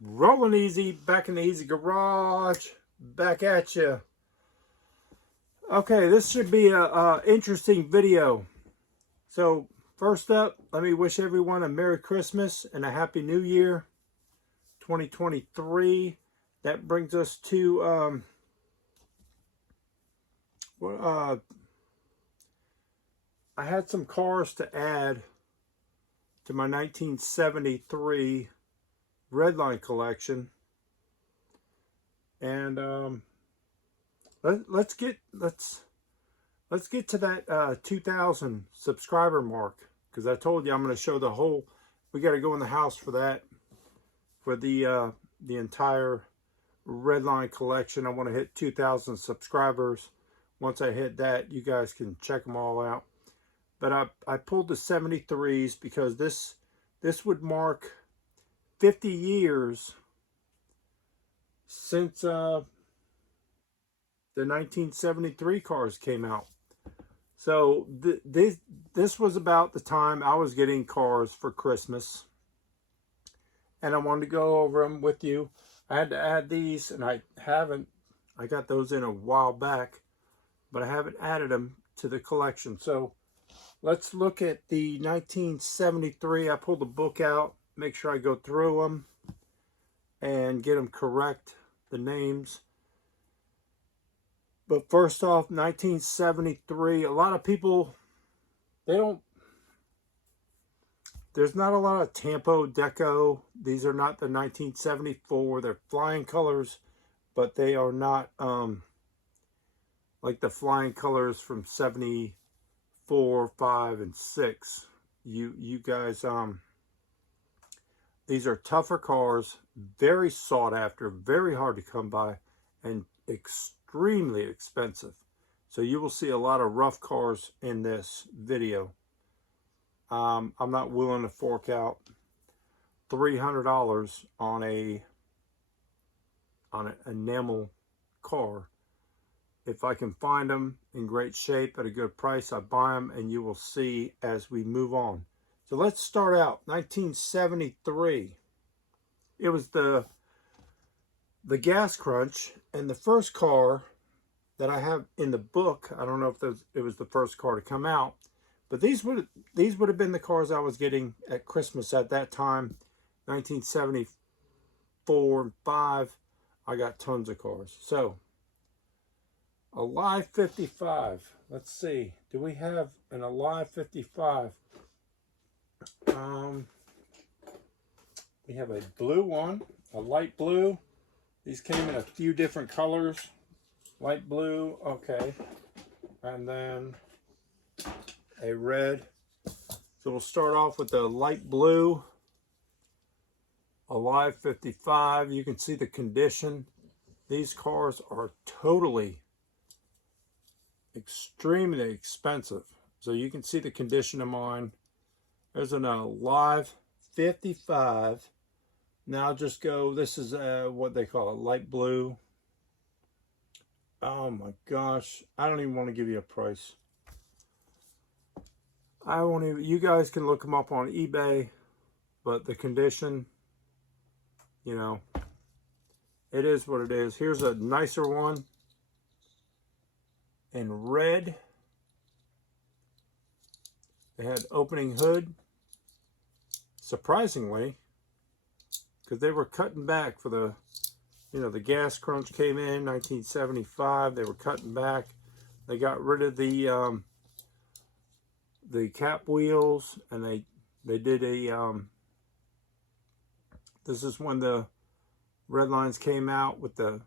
Rolling easy, back in the easy garage, back at you. Okay, this should be a interesting video. So first up, let me wish everyone a Merry Christmas and a Happy New Year 2023. That brings us to I had some cars to add to my 1973 Redline collection, and let's get to that 2,000 subscriber mark, because I told you I'm going to show the whole. We got to go in the house for that, for the entire Redline collection. I want to hit 2,000 subscribers. Once I hit that, you guys can check them all out. But I pulled the 73s because this would mark 50 years since the 1973 cars came out. So this was about the time I was getting cars for Christmas, and I wanted to go over them with you. I had to add these, and I haven't. I got those in a while back, but I haven't added them to the collection. So let's look at the 1973. I pulled the book out, make sure I go through them and get them correct, the names. But first off, 1973, a lot of people, there's not a lot of Tampo Deco. These are not the 1974. They're flying colors, but they are not like the flying colors from 74, 5, and 6. You guys, these are tougher cars, very sought after, very hard to come by, and extremely expensive. So you will see a lot of rough cars in this video. I'm not willing to fork out $300 on an enamel car. If I can find them in great shape at a good price, I buy them, and you will see as we move on. So let's start out 1973. It was the Gas Crunch, and the first car that I have in the book, I don't know if it was the first car to come out, but these would have been the cars I was getting at Christmas at that time, 1974 and 5. I got tons of cars. So a live 55. Let's see. Do we have an Alive 55? We have a blue one, a light blue. These came in a few different colors. Light blue, okay. And then a red. So we'll start off with the light blue, Alive 55. You can see the condition. These cars are totally extremely expensive. So you can see the condition of mine. There's an Alive 55. Now I'll just go, this is what they call it, light blue. Oh my gosh, I don't even want to give you a price. I won't even, you guys can look them up on eBay, but the condition, you know, it is what it is. Here's a nicer one in red. They had opening hood, surprisingly, because they were cutting back for the, you know, the Gas Crunch came in 1975. They were cutting back. They got rid of the cap wheels, and they did a this is when the Redlines came out with the,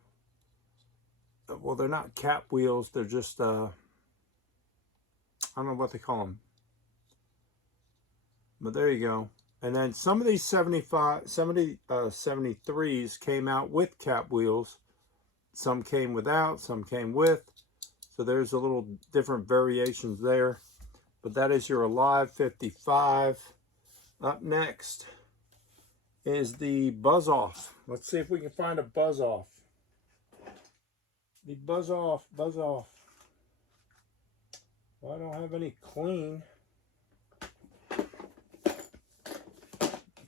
well, they're not cap wheels, they're just I don't know what they call them, but there you go. And then some of these 73s came out with cap wheels. Some came without, some came with. So there's a little different variations there. But that is your Alive 55. Up next is the Buzz Off. Let's see if we can find a Buzz Off. The Buzz Off, Buzz Off. Well, I don't have any clean.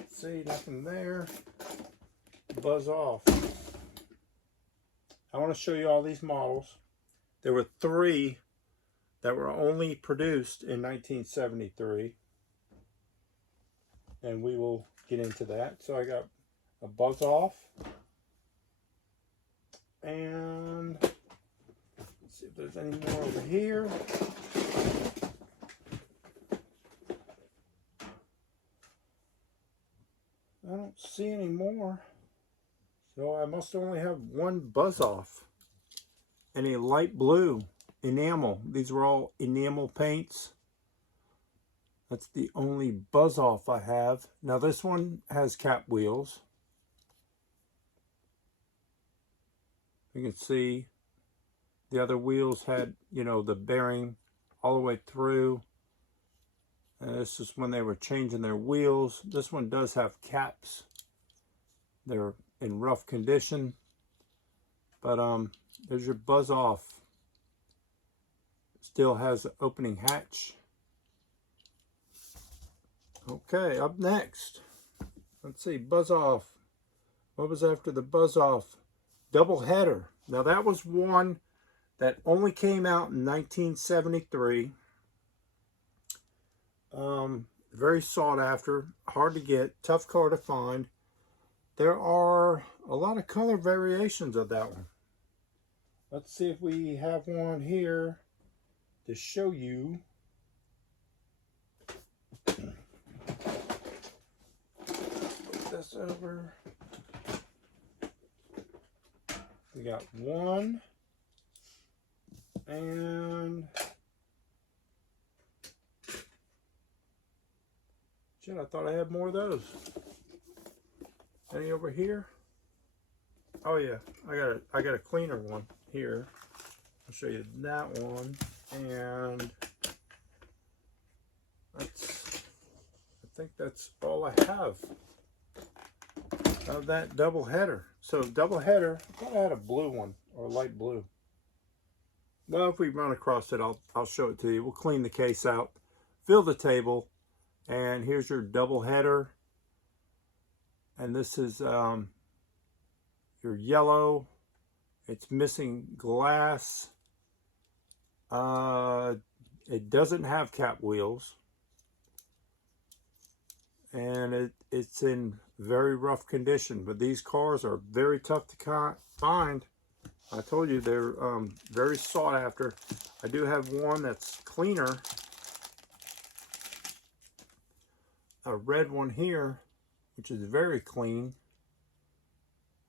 See, nothing there. buzz off. I want to show you all these models. There were 3 that were only produced in 1973. And we will get into that. So I got a buzz off. And let's see if there's any more over here. I don't see any more. So I must only have one buzz off. And a light blue enamel. These were all enamel paints. That's the only buzz off I have. Now this one has cap wheels. You can see the other wheels had, you know, the bearing all the way through. And this is when they were changing their wheels. This one does have caps. They're in rough condition. But there's your buzz off. Still has an opening hatch. Okay, up next. Let's see, buzz off. What was after the buzz off? Double header. Now that was one that only came out in 1973. Very sought after, hard to get, tough car to find. There are a lot of color variations of that one. Let's see if we have one here to show you. Put this over. We got one, and shit, I thought I had more of those. Any over here? Oh yeah, I got a cleaner one here. I'll show you that one, and I think that's all I have of that double header. So double header, I thought I had a blue one or a light blue. Well, if we run across it, I'll show it to you. We'll clean the case out, fill the table, and here's your double header. And this is your yellow. It's missing glass. It doesn't have cap wheels. And it's in very rough condition, but these cars are very tough to find. I told you they're very sought after. I do have one that's cleaner, a red one here, which is very clean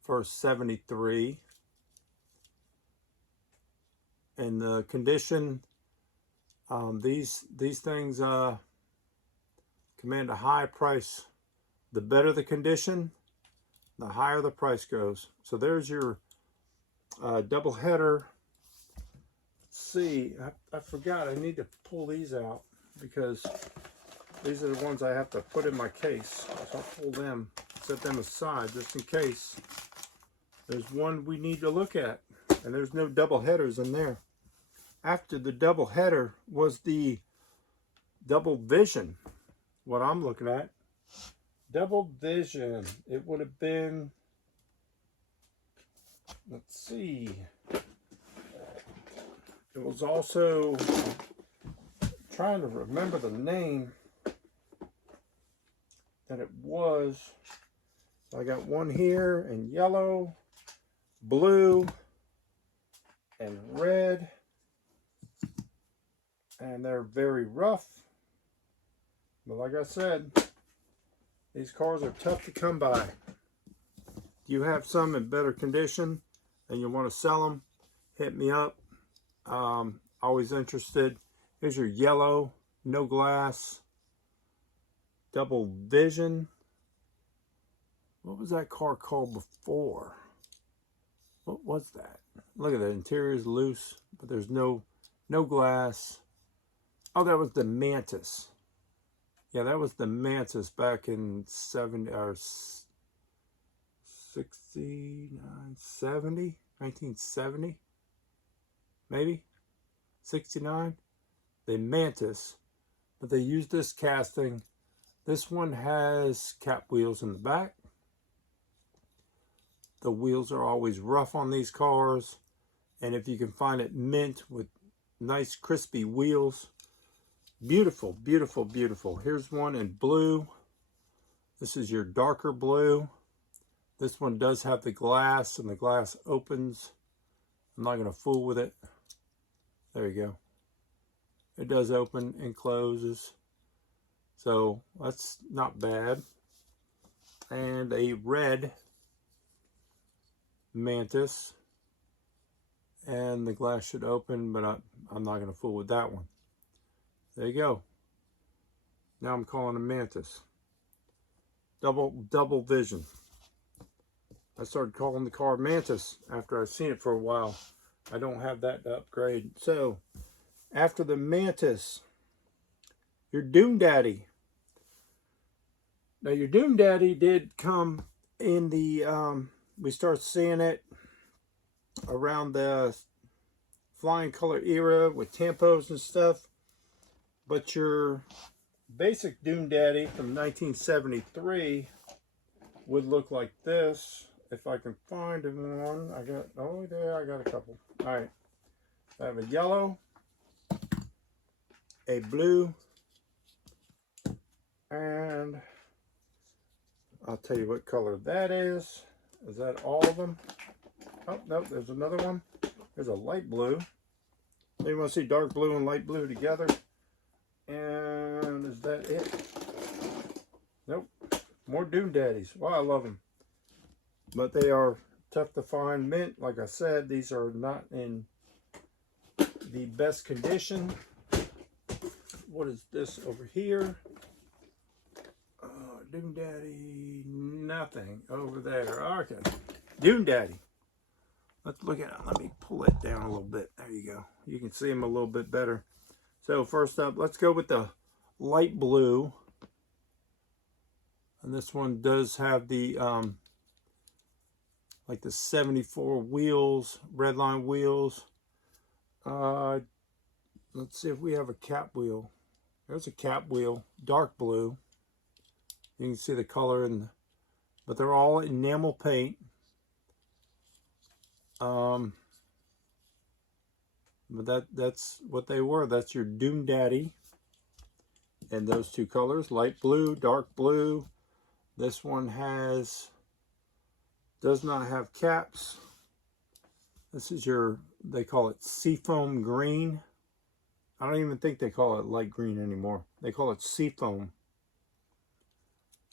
for 73. And the condition, these things command a high price. The better the condition, the higher the price goes. So there's your double header. Let's see, I forgot, I need to pull these out because these are the ones I have to put in my case. So I'll pull them, set them aside just in case there's one we need to look at. And there's no double headers in there. After the double header was the double vision, what I'm looking at. Double vision, it would have been, let's see, it was also, trying to remember the name that it was. So I got one here in yellow, blue, and red, and they're very rough. But like I said, these cars are tough to come by. If you have some in better condition and you want to sell them, hit me up. Always interested. Here's your yellow, no glass, double vision. What was that car called before? What was that? Look at the interior's loose, but there's no glass. Oh, that was the Mantis. Yeah, that was the Mantis back in 70 or 69, 70, 1970, maybe 69. The Mantis, but they used this casting. This one has cap wheels in the back. the wheels are always rough on these cars. And if you can find it mint with nice crispy wheels, beautiful, beautiful, beautiful. Here's one in blue. This is your darker blue. This one does have the glass, and the glass opens. I'm not going to fool with it. There you go. It does open and closes. So that's not bad. And a red Mantis. And the glass should open, but I'm not going to fool with that one. There you go. Now I'm calling a Mantis. Double vision. I started calling the car Mantis after I've seen it for a while. I don't have that to upgrade. So, after the Mantis, your Dune Daddy. Now, your Dune Daddy did come in the, we started seeing it around the flying color era with tampos and stuff. But your basic Dune Daddy from 1973 would look like this. If I can find one, I got, oh there, I got a couple. All right, I have a yellow, a blue, and I'll tell you what color that is. Is that all of them? Oh, no, there's another one. There's a light blue. So you want to see dark blue and light blue together? And is that it? Nope. More Dune Daddies. Wow, I love them. But they are tough to find. Mint, like I said, these are not in the best condition. What is this over here? Dune Daddy, nothing over there. Okay. Dune Daddy. Let's look at it. Let me pull it down a little bit. There you go. You can see them a little bit better. So first up, let's go with the light blue. And this one does have the like the 74 wheels, Redline wheels. Let's see if we have a cap wheel. There's a cap wheel, dark blue. You can see the color, but they're all enamel paint. But that's what they were. That's your Dune Daddy. And those two colors, light blue, dark blue. This one does not have caps. This is they call it seafoam green. I don't even think they call it light green anymore. They call it seafoam.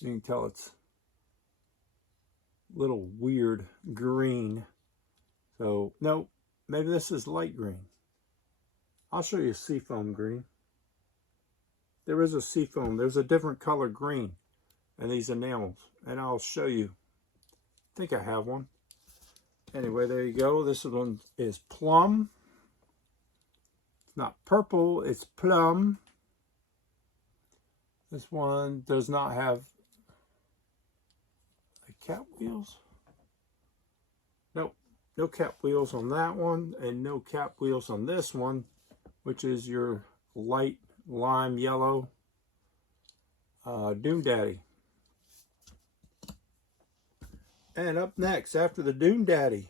You can tell it's a little weird green. So, no, maybe this is light green. I'll show you seafoam green. There is a seafoam. There's a different color green in these enamels. And I'll show you. I think I have one. Anyway, there you go. This one is plum. It's not purple, it's plum. This one does not have cap wheels. Nope, no cap wheels on that one, and no cap wheels on this one, which is your light lime yellow Dune Daddy. And up next, after the Dune Daddy,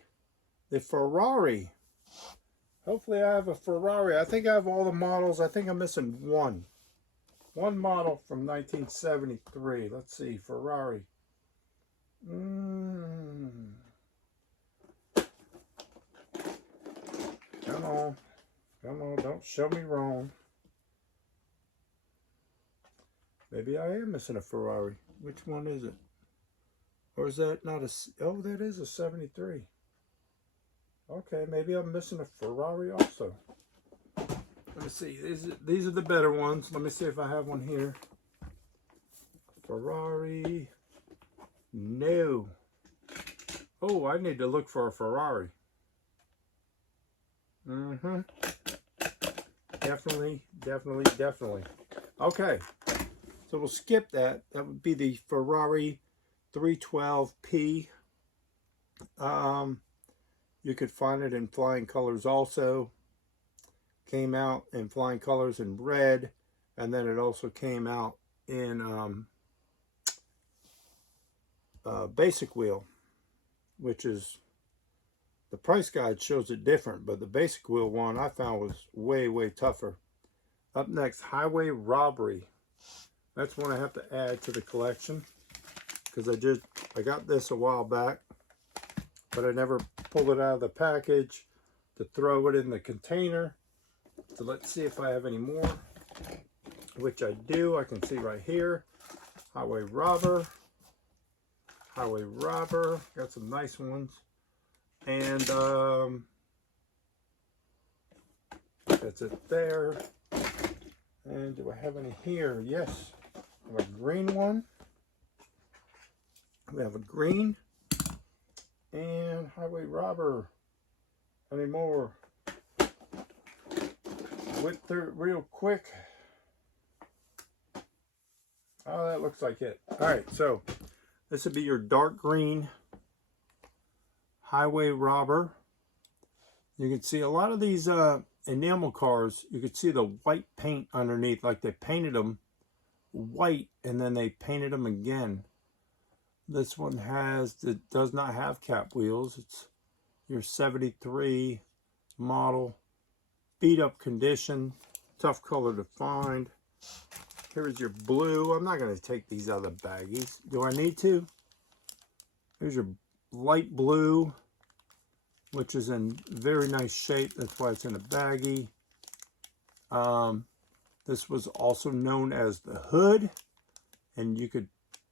the Ferrari. Hopefully I have a Ferrari. I think I have all the models. I think I'm missing one. One model from 1973. Let's see, Ferrari. Come on. Come on, don't show me wrong. Maybe I am missing a Ferrari. Which one is it? Or is that not a... Oh, that is a 73. Okay, maybe I'm missing a Ferrari also. Let me see. These are the better ones. Let me see if I have one here. Ferrari. No. Oh, I need to look for a Ferrari. Definitely, definitely, definitely. Okay. So we'll skip that. That would be the Ferrari 312P. You could find it in flying colors also. Came out in flying colors in red, and then it also came out in basic wheel, which is, the price guide shows it different, but the basic wheel one I found was way, way tougher. Up next, Highway Robbery. That's one I have to add to the collection, because I got this a while back, but I never pulled it out of the package to throw it in the container. So let's see if I have any more, which I do. I can see right here. Highway Robber. Highway Robber. Got some nice ones. And that's it there. And do I have any here? Yes. I have a green one. We have a green. And Highway Robber. Any more? Whip through it real quick. Oh, that looks like it. Alright, so this would be your dark green Highway Robber. You can see a lot of these enamel cars, you can see the white paint underneath, like they painted them white and then they painted them again. This one does not have cap wheels. It's your 73 model, beat up condition, tough color to find. Here's your blue. I'm not going to take these out of the baggies. Do I need to? Here's your light blue, which is in very nice shape. That's why it's in a baggie. This was also known as the hood, and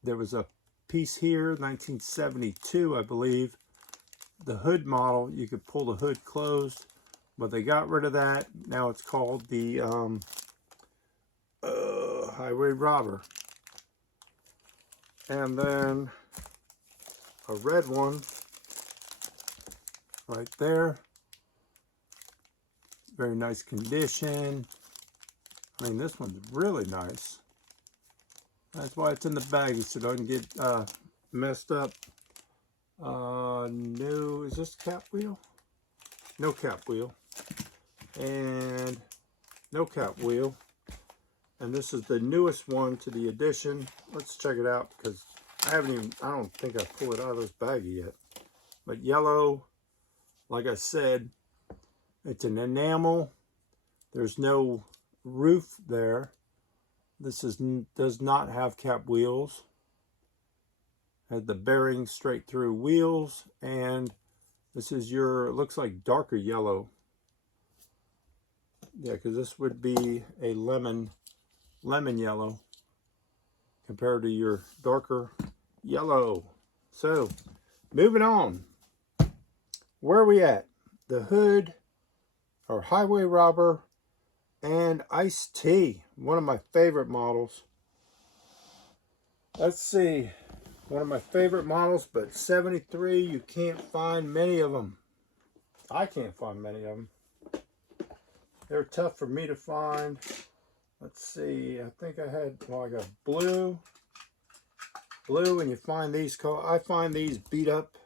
there was a piece here, 1972, I believe. The hood model, you could pull the hood closed, but they got rid of that. Now it's called the Highway Robber. And then a red one right there. Very nice condition. I mean, this one's really nice. That's why it's in the baggie, so it doesn't get messed up. No, is this cap wheel? No cap wheel. And no cap wheel. And this is the newest one to the edition. Let's check it out, because I don't think I pulled it out of this baggie yet. But yellow, like I said, it's an enamel. There's no roof there. This does not have cap wheels. Had the bearing straight through wheels, and this is your, it looks like darker yellow. Yeah, because this would be a lemon yellow compared to your darker yellow. So, moving on. Where are we at? The hood, or Highway Robber, and Ice-T, one of my favorite models. Let's see, one of my favorite models, but 73, you can't find many of them. I can't find many of them. They're tough for me to find. Let's see, I think I got blue, and you find these, I find these beat up.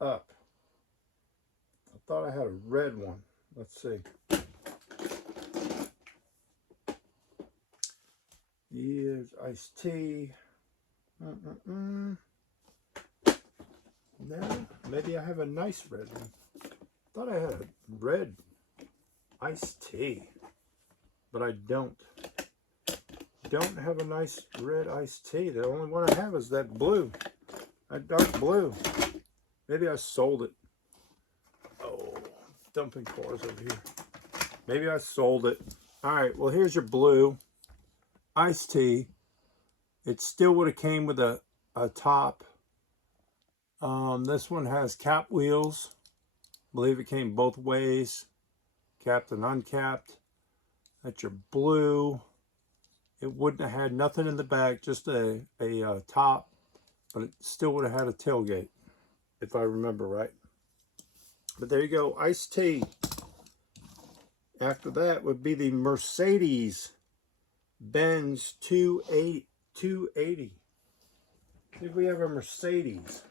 I thought I had a red one. Let's see. Here's Ice-T. No, maybe I have a nice red one. Thought I had a red Ice-T, but I don't. Don't have a nice red Ice-T. The only one I have is that blue, that dark blue. Maybe I sold it. Oh, dumping cars over here. Maybe I sold it. All right, well, here's your blue Ice-T. It still would have came with a top. This one has cap wheels. I believe it came both ways, capped and uncapped. That's your blue. It wouldn't have had nothing in the back, just a top, but it still would have had a tailgate, if I remember right. But there you go, Ice-T. After that would be the Mercedes-Benz 280. Did we have a Mercedes?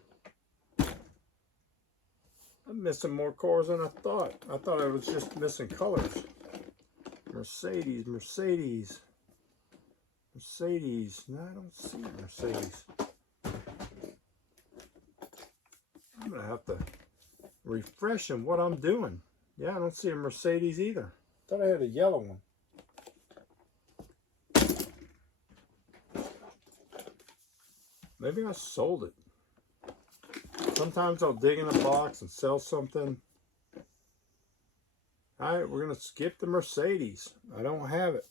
I'm missing more cars than I thought. I thought I was just missing colors. Mercedes. No, I don't see Mercedes. I'm going to have to refresh in what I'm doing. Yeah, I don't see a Mercedes either. Thought I had a yellow one. Maybe I sold it. Sometimes I'll dig in a box and sell something. Alright, we're going to skip the Mercedes. I don't have it.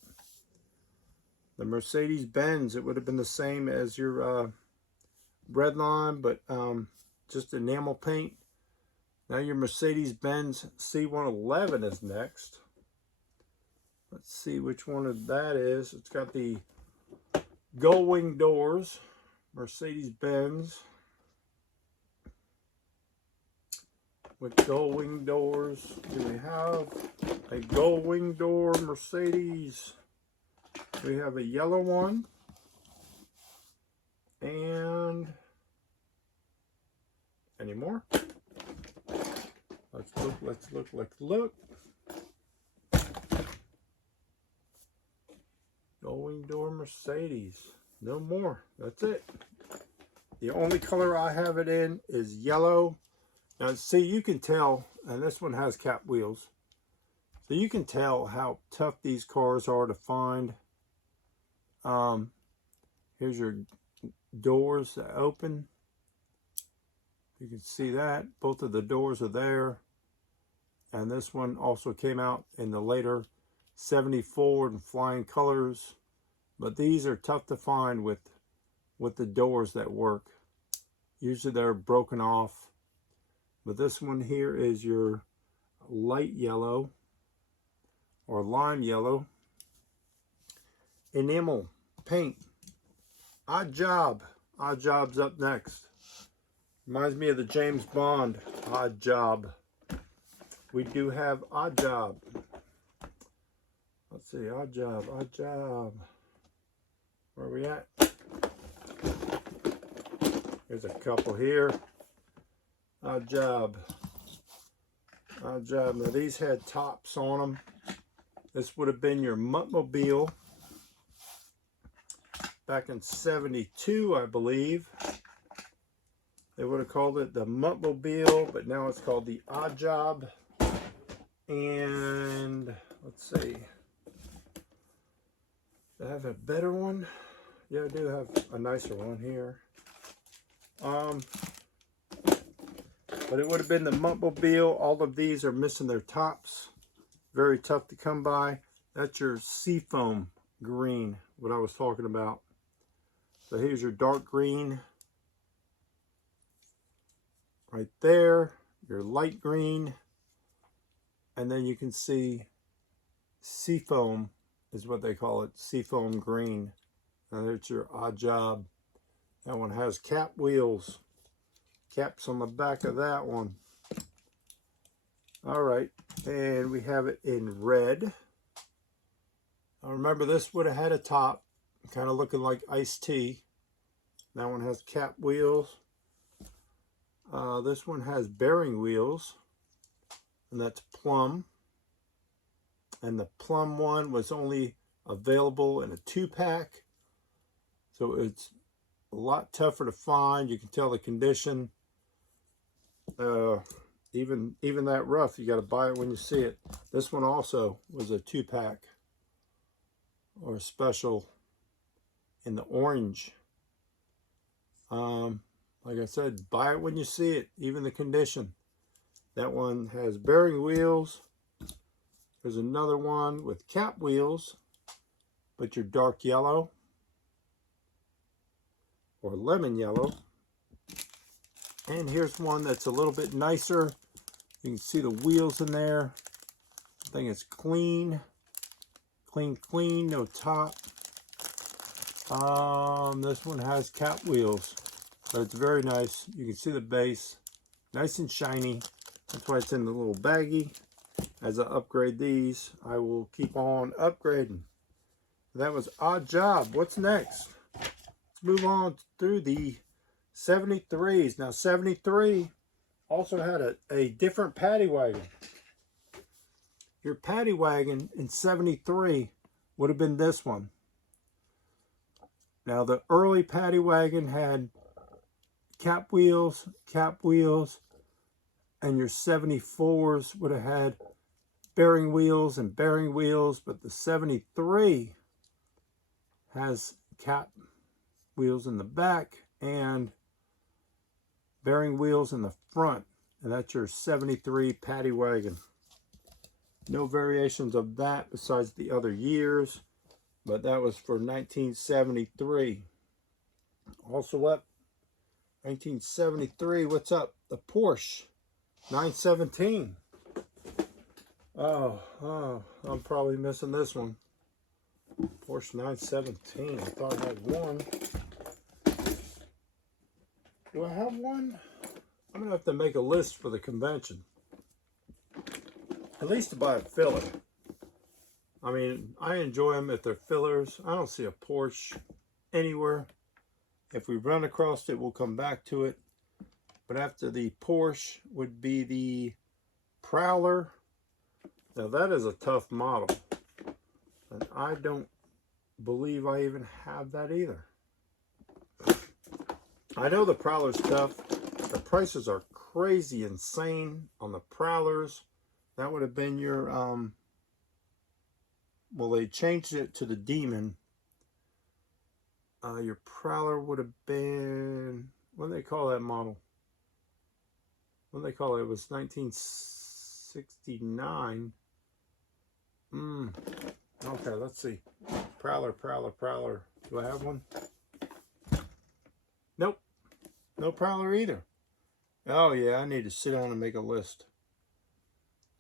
The Mercedes-Benz, it would have been the same as your Redline, but just enamel paint. Now your Mercedes-Benz C111 is next. Let's see which one of that is. It's got the gull wing doors. Mercedes-Benz with gull wing doors. Do we have a gull wing door Mercedes? We have a yellow one. And any more? Let's look, let's look, let's look. Gull wing door Mercedes. No more. That's it. The only color I have it in is yellow. Now see, you can tell, and this one has cap wheels, so you can tell how tough these cars are to find. Here's your doors that open. You can see that. Both of the doors are there. And this one also came out in the later 74 and flying colors. But these are tough to find with the doors that work. Usually they're broken off. But this one here is your light yellow or lime yellow. Enamel paint. Odd Job. Odd Job's up next. Reminds me of the James Bond Odd Job. We do have Odd Job. Let's see, Odd Job, Odd Job. Where are we at? There's a couple here. Odd Job. Odd Job. Now these had tops on them. This would have been your Muttmobile back in 72, I believe. They would have called it the Muttmobile, but now it's called the Odd Job. And let's see. Do I have a better one? Yeah, I do have a nicer one here. But it would have been the Muttmobile. All of these are missing their tops. Very tough to come by. That's your seafoam green, what I was talking about. So here's your dark green. Right there. Your light green. And then you can see seafoam is what they call it. Seafoam green. And there's your Odd Job. That one has cap wheels. Caps on the back of that one. All right, and we have it in red. Now remember, this would have had a top, kind of looking like iced tea. That one has cap wheels. This one has bearing wheels, and that's plum. And the plum one was only available in a 2-pack, so it's a lot tougher to find. You can tell the condition. Even that rough, you got to buy it when you see it. This one also was a 2-pack or a special in the orange. Like I said, buy it when you see it, even the condition. That one has bearing wheels. There's another one with cap wheels, but your dark yellow or lemon yellow. And here's one that's a little bit nicer. You can see the wheels in there. I think it's clean. Clean, no top. This one has cap wheels, but it's very nice. You can see the base, nice and shiny. That's why it's in the little baggie. As I upgrade these, I will keep on upgrading. That was Odd Job. What's next? Let's move on through the 73s. Now 73 also had a different paddy wagon. Your paddy wagon in 73 would have been this one. Now the early paddy wagon had cap wheels, and your 74s would have had bearing wheels and bearing wheels, but the 73 has cap wheels in the back and bearing wheels in the front, and that's your 73 paddy wagon. No variations of that besides the other years, but that was for 1973. Also up, 1973, what's up? The Porsche 917. Oh, I'm probably missing this one. Porsche 917. I thought I had one. Do I have one? I'm going to have to make a list for the convention. At least to buy a filler. I mean, I enjoy them if they're fillers. I don't see a Porsche anywhere. If we run across it, we'll come back to it. But after the Porsche would be the Prowler. Now that is a tough model. And I don't believe I even have that either. I know the Prowler's tough. The prices are crazy insane on the Prowlers. That would have been your, well, they changed it to the Demon. Your Prowler would have been, what do they call that model? What do they call it? It was 1969. Okay, let's see. Prowler. Do I have one? Nope. No Prowler either. Oh yeah, I need to sit down and make a list.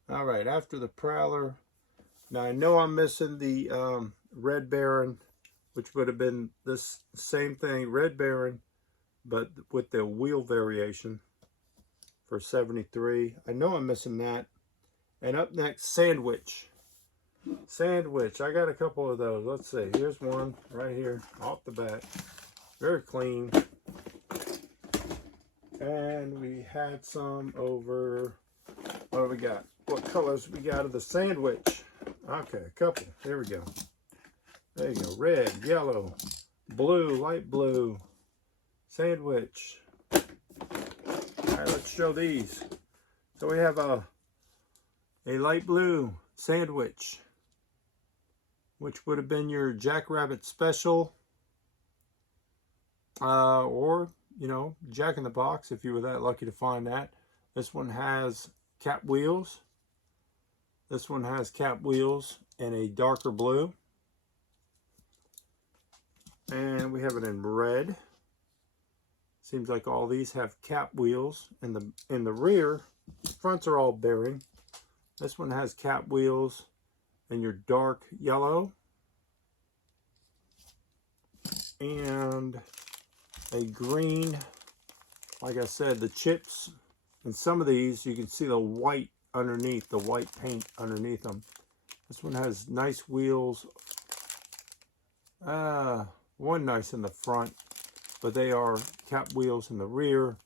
All right, after the Prowler. Now I know I'm missing the Red Baron, which would have been this same thing, Red Baron, but with the wheel variation for 73. I know I'm missing that. And up next, Sandwich. Sandwich, I got a couple of those. Let's see, here's one right here, off the bat. Very clean. And we had some over, what do we got? What colors we got of the Sandwich? Okay, a couple. There we go. There you go. Red, yellow, blue, light blue, Sandwich. All right, let's show these. So we have a light blue Sandwich, which would have been your Jackrabbit Special, or, you know, Jack in the Box if you were that lucky to find that. This one has cap wheels. This one has cap wheels in a darker blue. And we have it in red. Seems like all these have cap wheels in the rear. Fronts are all bearing. This one has cap wheels in your dark yellow. And a green. Like I said, the chips in some of these, you can see the white underneath, the white paint underneath them. This one has nice wheels. One nice in the front, but they are cap wheels in the rear.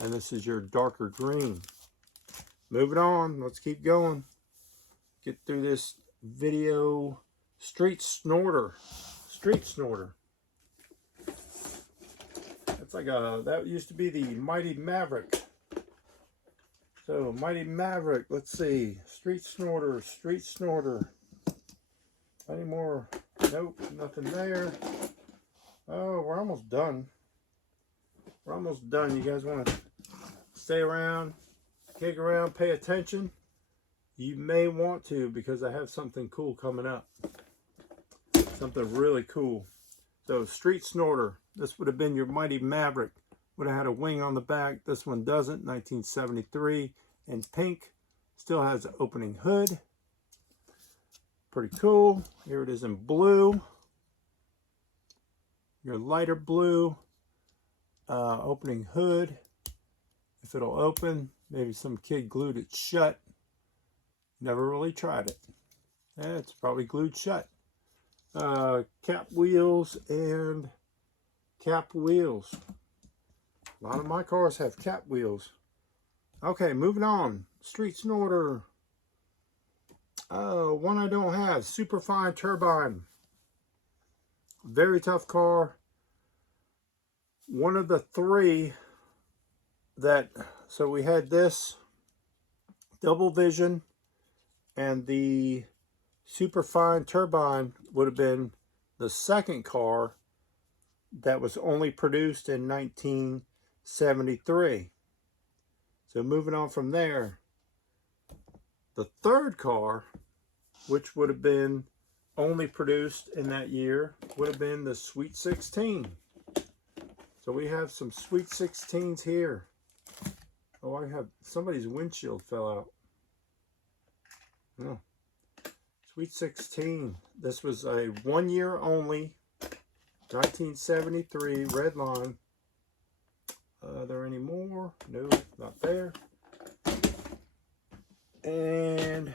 And this is your darker green. Moving on, let's keep going. Get through this video. Street Snorter. Street Snorter. That's like that used to be the Mighty Maverick. So, Mighty Maverick, let's see. Street Snorter, Street Snorter. Any more? Nope, nothing there. Oh, we're almost done. We're almost done. You guys want to stay around, kick around, pay attention? You may want to, because I have something cool coming up. Something really cool. So, Street Snorter. This would have been your Mighty Maverick. Would have had a wing on the back. This one doesn't. 1973 in pink. Still has an opening hood. Pretty cool. Here it is in blue. Your lighter blue. Opening hood. If it'll open, maybe some kid glued it shut. Never really tried it. It's probably glued shut. Cap wheels and cap wheels. A lot of my cars have cap wheels. Okay, moving on. Street Snorter. One I don't have. Superfine Turbine. Very tough car. One of the three that, so we had this, double vision, and the superfine turbine would have been the second car that was only produced in 1973. So moving on from there, the third car, which would have been only produced in that year, would have been the Sweet 16. So we have some Sweet 16s here. Oh, I have somebody's windshield fell out. Oh. Sweet 16. This was a 1 year only, 1973 Redline. Are there any more? No, not there. And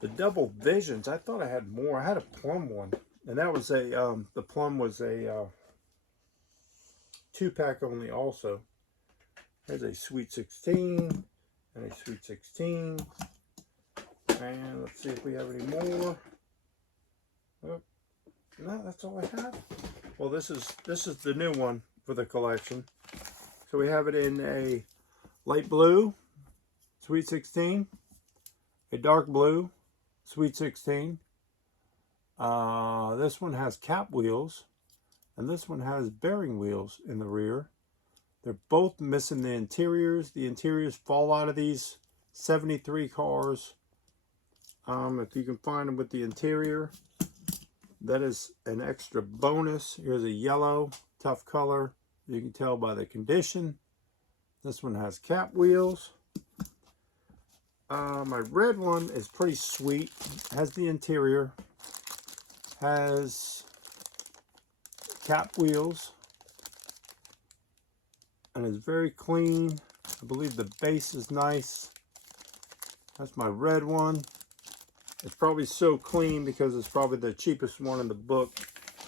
the double visions, I thought I had more. I had a plum one, and that was a the plum was a 2-pack only also. There's a Sweet 16 and a Sweet 16. And let's see if we have any more. Oh, no, that's all I have. Well, this is the new one for the collection. So we have it in a light blue Sweet 16, a dark blue Sweet 16. This one has cap wheels, and this one has bearing wheels in the rear. They're both missing the interiors. The interiors fall out of these 73 cars. If you can find them with the interior, that is an extra bonus. Here's a yellow, tough color. You can tell by the condition. This one has cap wheels. My red one is pretty sweet. Has the interior. Has cap wheels. And is very clean. I believe the base is nice. That's my red one. It's probably so clean because it's probably the cheapest one in the book.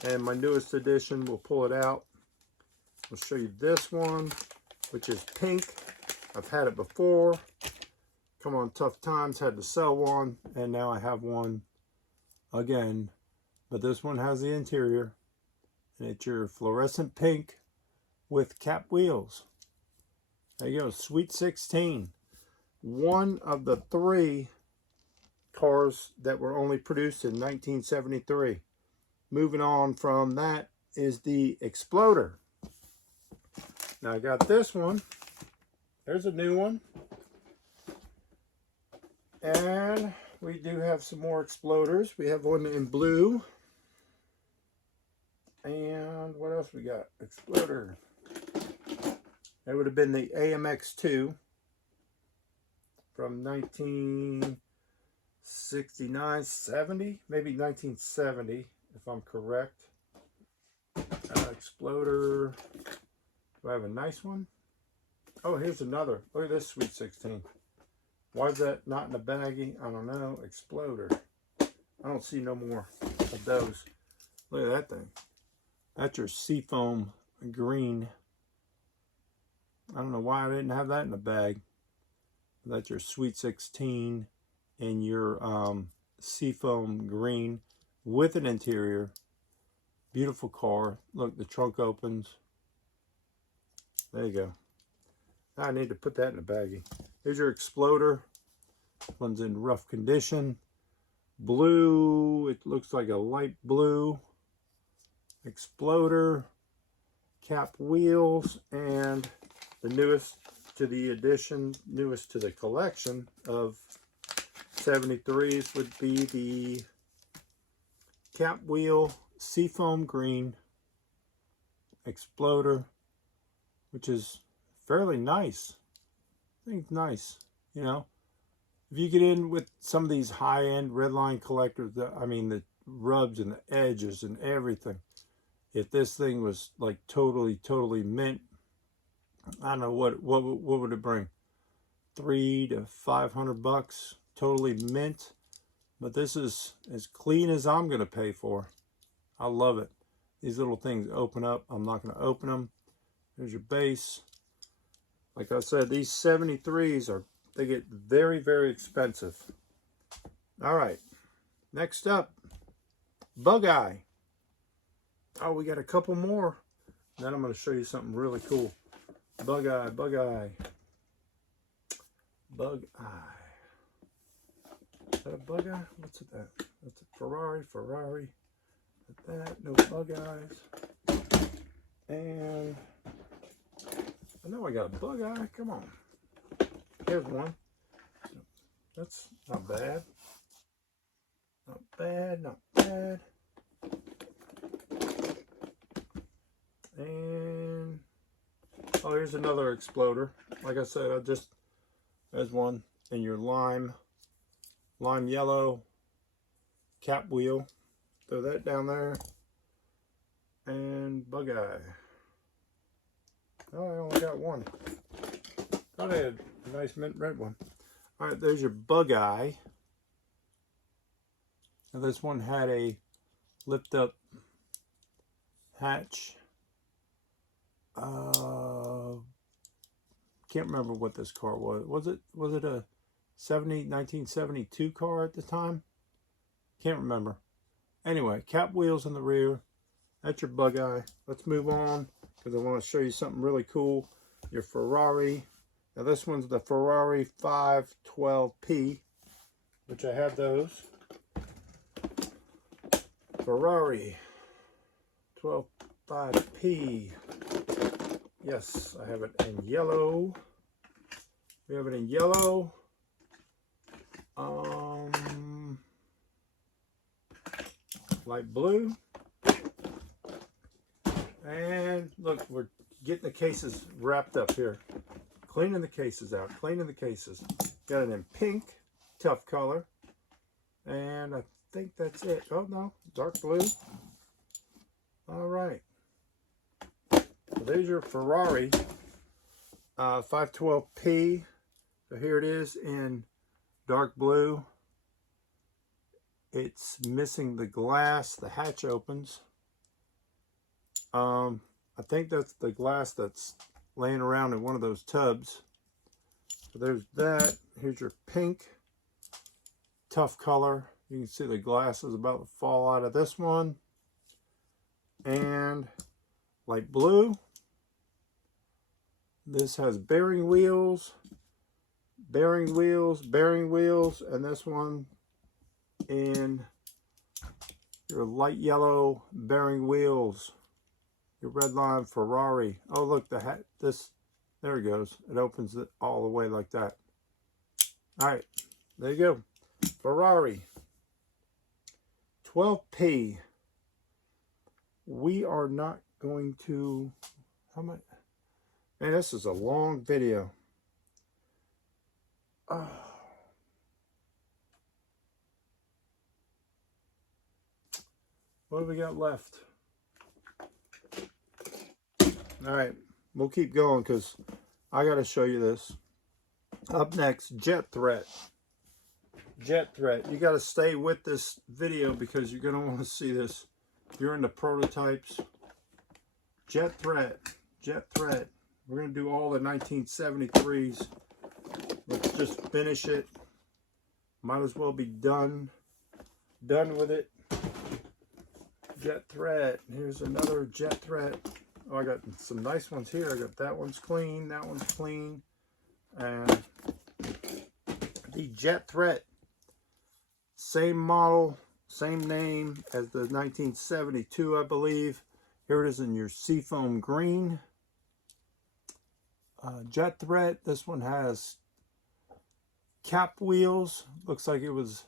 And my newest edition, we'll pull it out. I'll show you this one, which is pink. I've had it before. Come on, tough times, had to sell one. And now I have one again. But this one has the interior. And it's your fluorescent pink with cap wheels. There you go, Sweet 16. One of the 3 cars that were only produced in 1973. Moving on from that is the Exploder. Now I got this one. There's a new one. And we do have some more Exploders. We have one in blue. And what else we got? Exploder. It would have been the AMX2 from 1969, 70, maybe 1970, if I'm correct. Exploder. Do I have a nice one? Oh, here's another. Look at this Sweet 16. Why is that not in a baggie? I don't know. Exploder. I don't see no more of those. Look at that thing. That's your seafoam green. I don't know why I didn't have that in the bag. That's your Sweet 16 in your seafoam green with an interior. Beautiful car. Look, the trunk opens. There you go. I need to put that in a baggie. Here's your Exploder. One's in rough condition. Blue. It looks like a light blue. Exploder. Cap wheels. And the newest to the edition, newest to the collection of 73s would be the cap wheel seafoam green Exploder, which is fairly nice. I think it's nice, you know. If you get in with some of these high-end Redline collectors, I mean the rubs and the edges and everything, if this thing was like totally mint, I don't know what would it bring? $300 to $500, totally mint. But this is as clean as I'm gonna pay for. I love it. These little things open up. I'm not gonna open them. There's your base. Like I said, these 73s they get very expensive. All right, next up, Bugeye. Oh, we got a couple more. Then I'm gonna show you something really cool. Bugeye. Bugeye. Is that a Bugeye? What's it that? That's a Ferrari. That, no Bugeyes. And I know I got a Bugeye. Come on. Here's one. That's not bad. Not bad, not bad. And oh, here's another exploder. Like I said, there's one in your lime yellow cap wheel. Throw that down there. And Bugeye. Oh, I only got one. Thought I had a nice mint red one. All right, there's your Bugeye. Now this one had a lift up hatch. Can't remember what this car was. Was it a 1972 car at the time? Can't remember. Anyway, cap wheels in the rear. That's your Bugeye. Let's move on because I want to show you something really cool. Your Ferrari. Now this one's the Ferrari 512P, which I have those. Ferrari 125P. Yes, I have it in yellow. We have it in yellow. Light blue. And look, we're getting the cases wrapped up here. Cleaning the cases out, cleaning the cases. Got it in pink, tough color. And I think that's it. Oh no, dark blue. All right. So there's your Ferrari 512P. So here it is in dark blue. It's missing the glass. The hatch opens. I think that's the glass that's laying around in one of those tubs. So there's that. Here's your pink, tough color. You can see the glass is about to fall out of this one. And light blue. This has bearing wheels, and this one in your light yellow bearing wheels. Your Redline Ferrari. Oh look, the hat. There it goes. It opens it all the way like that. All right, there you go. Ferrari 12P. We are not going to. How much? Man, this is a long video. Oh. What do we got left? All right, we'll keep going because I got to show you this. Up next, Jet Threat. Jet Threat. You got to stay with this video because you're going to want to see this. You're in the prototypes. Jet Threat. Jet Threat. We're going to do all the 1973s. Let's just finish it. Might as well be done. Done with it. Jet Threat. Here's another Jet Threat. Oh, I got some nice ones here. I got that one's clean. That one's clean. And the Jet Threat. Same model. Same name as the 1972, I believe. Here it is in your seafoam green. Jet Threat. This one has cap wheels. Looks like it was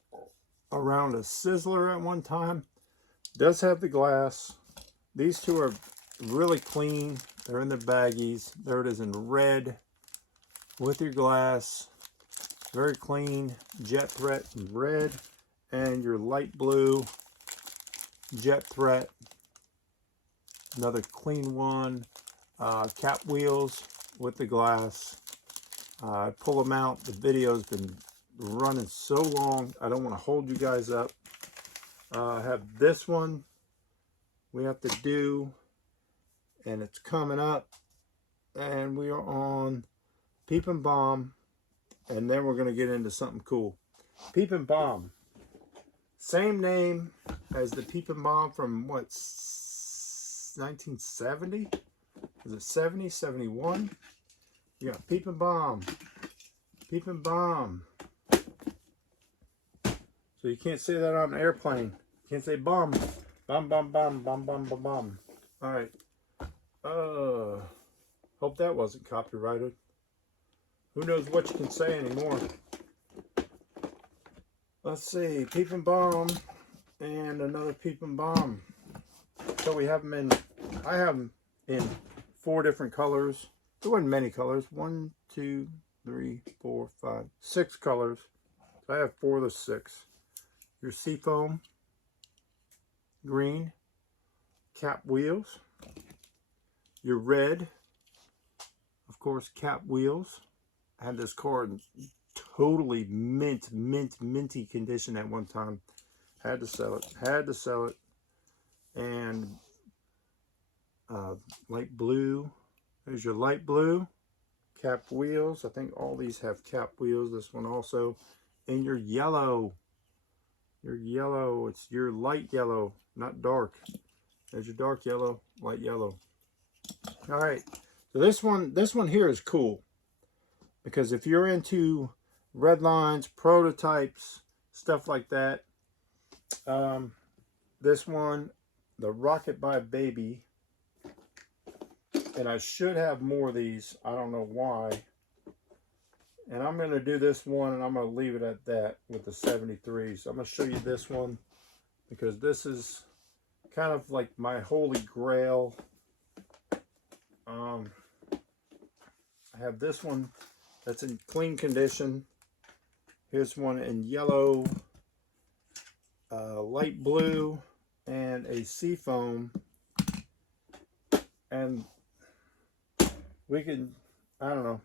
around a Sizzler at one time. Does have the glass. These two are really clean. They're in their baggies. There it is in red with your glass. Very clean. Jet Threat in red. And your light blue Jet Threat. Another clean one. Cap wheels with the glass. I pull them out. The video's been running so long. I don't want to hold you guys up. I have this one we have to do, and it's coming up, and we are on Peep and Bomb, and then we're going to get into something cool. Peep and Bomb, same name as the Peep and Bomb from what, 1970? Is it 70, 71? You got Peep and Bomb. Peep and Bomb. So you can't say that on an airplane. You can't say bomb. Bomb, bomb, bomb, bomb, bomb, bomb, bomb. All right. Hope that wasn't copyrighted. Who knows what you can say anymore. Let's see. Peep and Bomb. And another Peep and Bomb. So we have them in, I have them in 4 different colors. There wasn't many colors. 1, 2, 3, 4, 5, 6 colors. So I have 4 of the 6. Your seafoam, green, cap wheels. Your red, of course, cap wheels. I had this car in totally minty condition at one time. Had to sell it. And light blue. There's your light blue. Cap wheels. I think all these have cap wheels. This one also. And your yellow. Your yellow. It's your light yellow, not dark. There's your dark yellow, light yellow. All right. So this one here is cool. Because if you're into red lines, prototypes, stuff like that, this one, the Rocket by Baby, and I should have more of these. I don't know why. And I'm going to do this one, and I'm going to leave it at that with the 73. So I'm going to show you this one, because this is kind of like my holy grail. I have this one that's in clean condition. Here's one in yellow, light blue, and a seafoam. And we can, I don't know,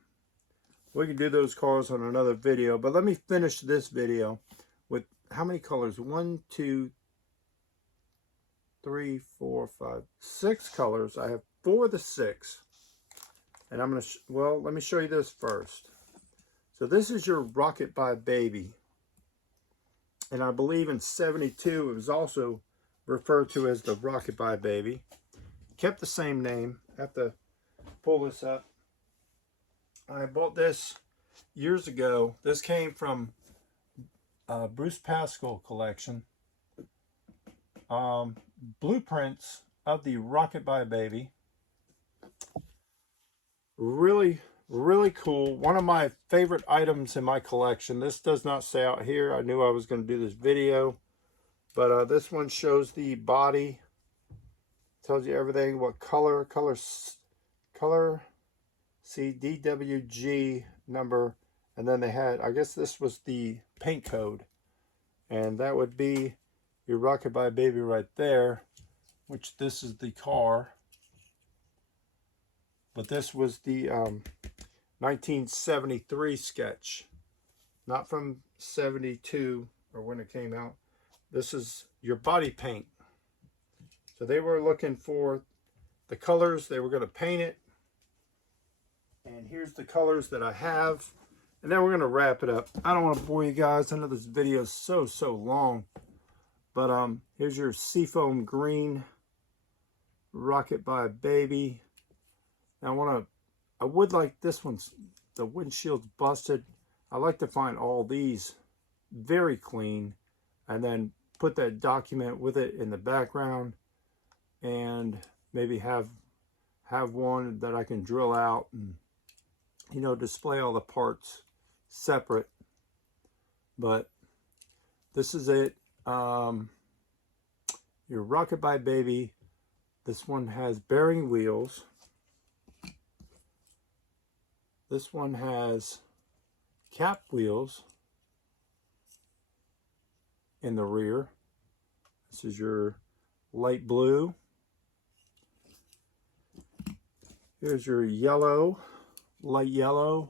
we can do those cars on another video. But let me finish this video with how many colors? 1, 2, 3, 4, 5, 6 colors. I have 4 of the 6. And I'm going to, well, let me show you this first. So this is your Rocket by Baby. And I believe in 72 it was also referred to as the Rocket by Baby. Kept the same name. I have to pull this up. I bought this years ago. This came from Bruce Pascal collection. Blueprints of the Rocket by Baby. Really cool. One of my favorite items in my collection. This does not say out here. I knew I was going to do this video. But this one shows the body. Tells you everything. What color. See, DWG number. And then they had, I guess this was the paint code. And that would be your Rocket by Baby right there. Which this is the car. But this was the 1973 sketch. Not from 72 or when it came out. This is your body paint. So they were looking for the colors. They were going to paint it. And here's the colors that I have. And then we're going to wrap it up. I don't want to bore you guys. I know this video is so long. But here's your seafoam green Rocket by Baby. Now I would like this one's, the windshield's busted. I like to find all these very clean and then put that document with it in the background and maybe have one that I can drill out and, you know, display all the parts separate. But this is it. Your Rocket by Baby. This one has bearing wheels. This one has cap wheels in the rear. This is your light blue. Here's your yellow, light yellow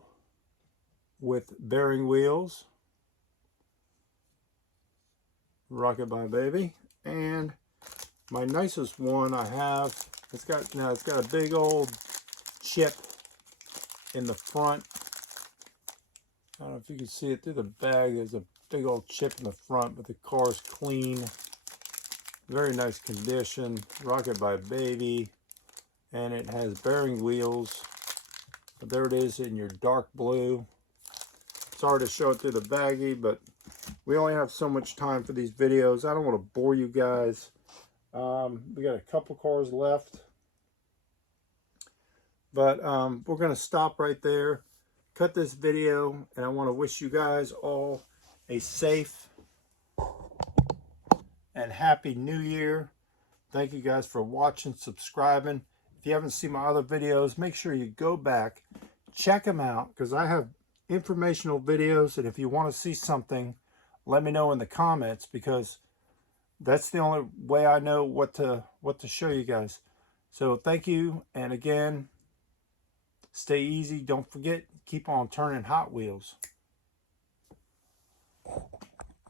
with bearing wheels. Rocket by Baby. And my nicest one I have, it's got a big old chip in the front. I don't know if you can see it through the bag. There's a big old chip in the front, but the car's clean. Very nice condition. Rocket by Baby. And it has bearing wheels. But there it is in your dark blue. Sorry to show it through the baggie, but we only have so much time for these videos. I don't want to bore you guys. We got a couple cars left. But we're going to stop right there, cut this video, and I want to wish you guys all a safe and happy new year. Thank you guys for watching, subscribing. If you haven't seen my other videos, make sure you go back, check them out, because I have informational videos, and if you want to see something, let me know in the comments, because that's the only way I know what to show you guys. So thank you, and again, stay easy. Don't forget, keep on turning Hot Wheels.